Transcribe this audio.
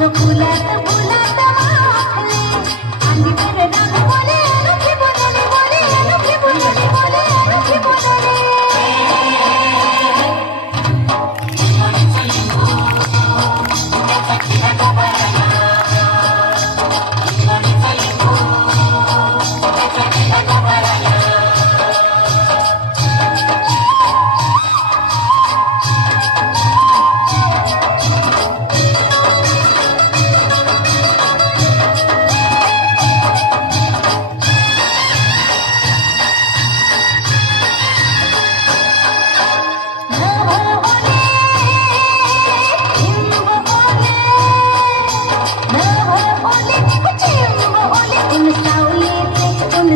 फूल फुला